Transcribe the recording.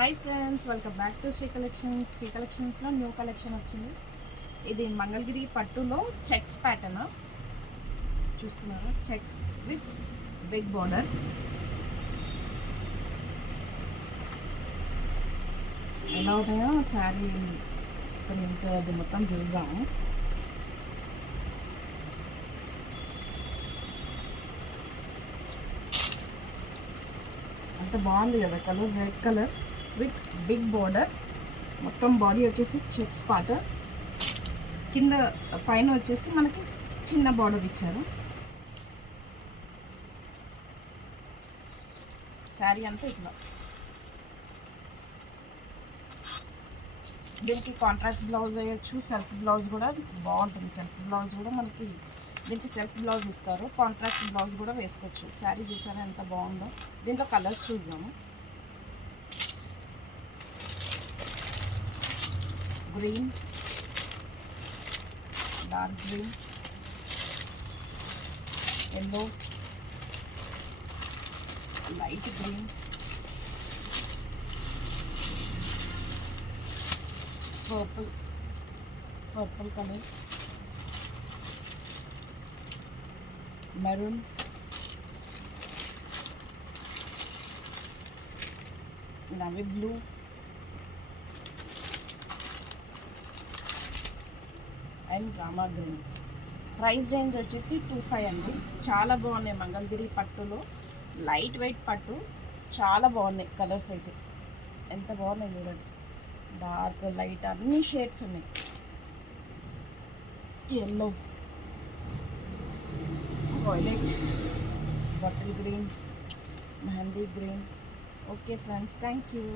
Hi friends, welcome back to Sri collections. Sri కలెక్షన్స్లో new collection వచ్చింది. ఇది మంగళగిరి పట్టులో చెక్స్ ప్యాటర్న్ చూస్తున్నారా. Checks with big border. ఎలా ఉంటాయో శారీ ప్రింట్ అది మొత్తం చూద్దాము. అంత బాగుంది కదా colour, red colour with big border. మొత్తం బాడీ వచ్చేసి చెక్స్ పార్ట్, కింద పైన వచ్చేసి మనకి చిన్న బార్డర్ ఇచ్చారు. శారీ అంతా ఇట్లా. దీనికి కాంట్రాస్ట్ బ్లౌజ్ వేయచ్చు, సెల్ఫ్ బ్లౌజ్ కూడా బాగుంటుంది. సెల్ఫ్ బ్లౌజ్ కూడా మనకి దీనికి సెల్ఫ్ బ్లౌజ్ ఇస్తారు, కాంట్రాస్ట్ బ్లౌజ్ కూడా వేసుకోవచ్చు. శారీ చూసారా ఎంత బాగుందో. దీంట్లో కలర్స్ చూద్దాము. Green, dark green, yellow, light green, purple colour, maroon, navy blue, and Rama green. Price range వచ్చేసి 25 అండి. చాలా బాగున్నాయి మంగళగిరి పట్టులో. లైట్ వెయిట్ పట్టు, చాలా బాగున్నాయి. కలర్స్ అయితే ఎంత బాగున్నాయి చూడండి. డార్క్, లైట్ అన్ని షేడ్స్ ఉన్నాయి. Yellow, violet, bottle green, mehndi green. Okay friends, thank you.